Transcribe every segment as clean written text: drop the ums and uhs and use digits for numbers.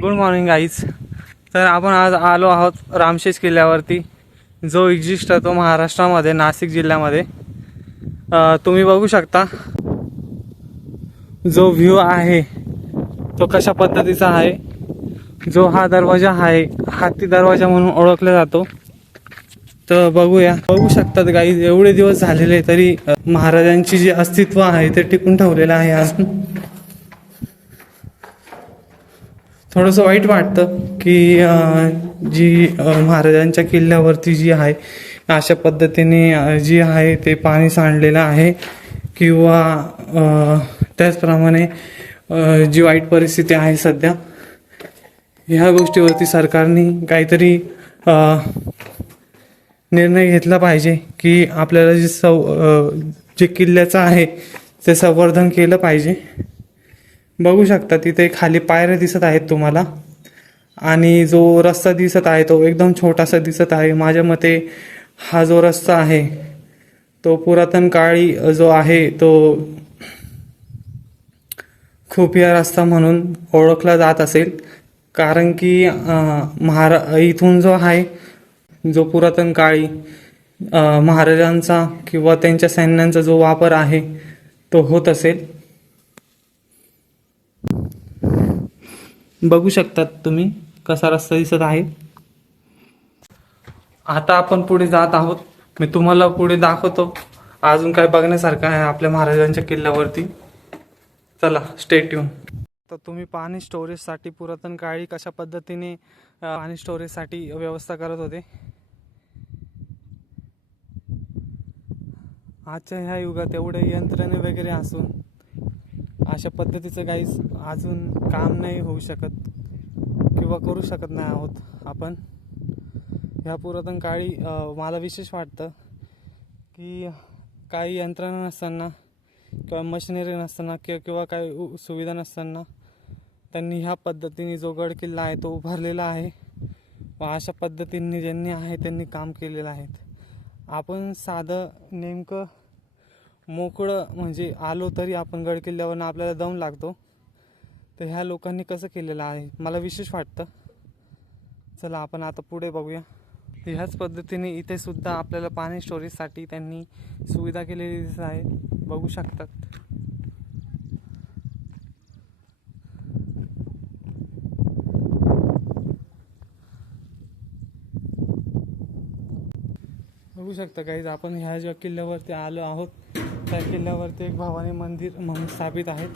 Good morning guys. तर आपण आज आलो आहोत रामशेज किल्ल्यावरती, जो एक्झिस्ट होतो महाराष्ट्रामध्ये, नाशिक जिल्ह्यामध्ये. तुम्ही बघू शकता जो व्ह्यू आहे तो कशा पद्धतीचा आहे. जो हा दरवाजा आहे, हाती दरवाजा म्हणून ओळखला जातो. तर बघू शकतात गाईज, एवढे दिवस झालेले तरी महाराजांची जी अस्तित्व आहे ते टिकून ठेवलेलं आहे. अजून थोडंसं वाईट वाटतं की जी महाराजांच्या किल्ल्यावरती जी आहे अशा पद्धतीने जी आहे ते पाणी सांडलेलं आहे, किंवा त्याचप्रमाणे जी वाईट परिस्थिती आहे सध्या, ह्या गोष्टीवरती सरकारने काहीतरी निर्णय घेतला पाहिजे की आपल्याला जे किल्ल्याचं आहे ते संवर्धन केलं पाहिजे. बघू शकता तिथे खाली पायऱ्या दिसत आहेत तुम्हाला, आणि जो रस्ता दिसत आहे तो एकदम छोटासा दिसत आहे. माझ्या मते हा जो रस्ता आहे तो पुरातन काळी जो आहे तो खुफिया रस्ता म्हणून ओळखला जात असेल. कारण की इथून जो आहे, जो पुरातन काळी महाराजांचा किंवा त्यांच्या सैन्यांचा जो वापर आहे तो होत असेल. बघू शकतात तुम्ही कसा रस्ता दिसत आहे. आता आपण पुढे जात आहोत. मी तुम्हाला पुढे दाखवतो अजून काय बघण्यासारखं आहे आपल्या महाराजांच्या किल्ल्यावरती. चला, स्टे ट्यून. तर तुम्ही पाणी स्टोरेजसाठी पुरातन काळी कशा पद्धतीने पाणी स्टोरेजसाठी व्यवस्था करत होते. आजच्या ह्या युगात एवढे यंत्रणे वगैरे असून अशा पद्धतीचं काहीच अजून काम नाही होऊ शकत किंवा करू शकत नाही आहोत आपण. ह्या पुरातन काळी मला विशेष वाटतं की काही यंत्रणा नसताना किंवा मशिनरी नसताना किंवा काही सुविधा नसताना त्यांनी ह्या पद्धतीने जो गड किल्ला आहे तो उभारलेला आहे, व अशा पद्धतीने ज्यांनी आहे त्यांनी काम केलेलं आहे. आपण साधं नेमकं मोकळं म्हणजे आलो तरी आपण गड किल्ल्यावरनं आपल्याला दम लागतो. तर ह्या लोकांनी कसं केलेलं आहे मला विशेष वाटतं. चला आपण आता पुढे बघूया. ह्याच पद्धतीने इथे सुद्धा आपल्याला पाणी स्टोरेजसाठी त्यांनी सुविधा केलेली दिसत आहे. बघू शकतात. बघू शकता गाईज, आपण ह्या ज्या किल्ल्यावरती आलो आहोत त्या किल्ल्यावरती एक भवानी मंदिर म्हणून स्थापित आहे,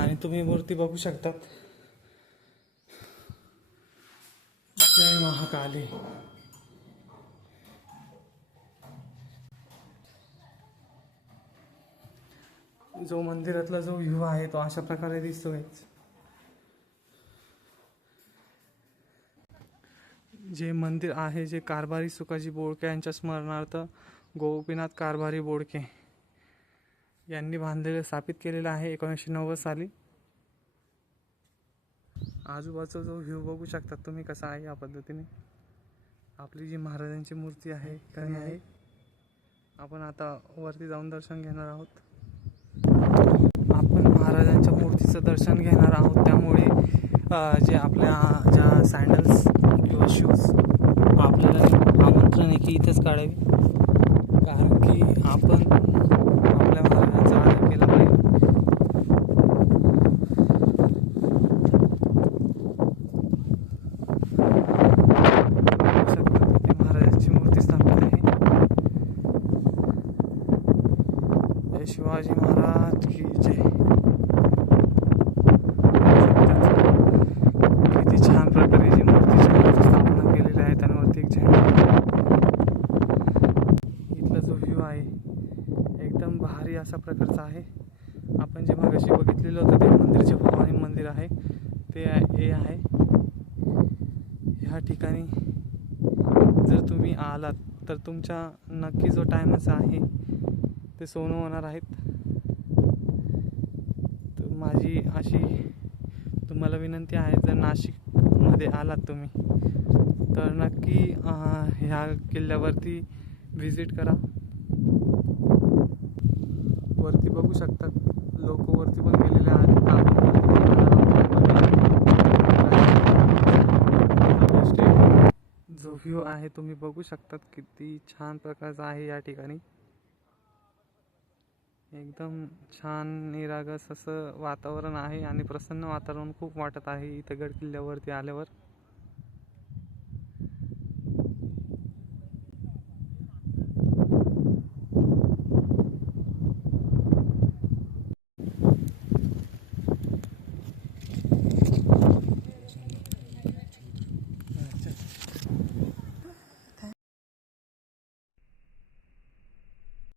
आणि तुम्ही मूर्ती बघू शकतात. जय महाकाली. जो मंदिरातला जो व्ह्यू आहे तो अशा प्रकारे दिसतोय. जे मंदिर आहे जे कारभारी सुखाजी बोडके यांच्या स्मरणार्थ गोपीनाथ कारभारी बोडके यांनी बांधलेलं स्थापित केलेलं आहे 1990 साली. आजूबाजूचा जो व्ह्यू बघू शकतात तुम्ही कसा आहे. या पद्धतीने आपली जी महाराजांची मूर्ती आहे ती आहे. आपण आता वरती जाऊन दर्शन घेणार आहोत. आपण महाराजांच्या मूर्तीचं दर्शन घेणार आहोत, त्यामुळे जे आपल्या ज्या सँडल्स किंवा शूज आपल्याला आमंत्रण आहे की इथेच काढावी, कारण की आपण आपल्या महाराजांचा आदर केला पाहिजे. महाराजांची मूर्ती स्थापित आहे. जय शिवाजी महाराज की जय. किती छान प्रकारे जी मूर्तीची स्थापना केलेली आहे त्यांवरती एक झेंडा. इथला जो व्ह्यू आहे एकदम भारी अशा प्रकारचा आहे. आपण जे मागाशी बघितलेलं होतं ते मंदिर जे भवानी मंदिर आहे ते आहे. ह्या ठिकाणी जर तुम्ही आलात तर तुमच्या नक्की जो टायमाचा आहे ते सोनं होणार आहेत. तर माझी अशी तुम्हाला विनंती आहे, जर नाशिकमध्ये आलात तुम्ही तर नक्की ह्या किल्ल्यावरती व्हिजिट करा. वरती बघू शकतात लोक वरती पण गेलेले आहेत. जो व्ह्यू आहे तुम्ही बघू शकतात किती छान प्रकारचा आहे या ठिकाणी. एकदम छान निरागस असं वातावरण आहे आणि प्रसन्न वातावरण खूप वाटत आहे इथं गड किल्ल्यावरती आल्यावर.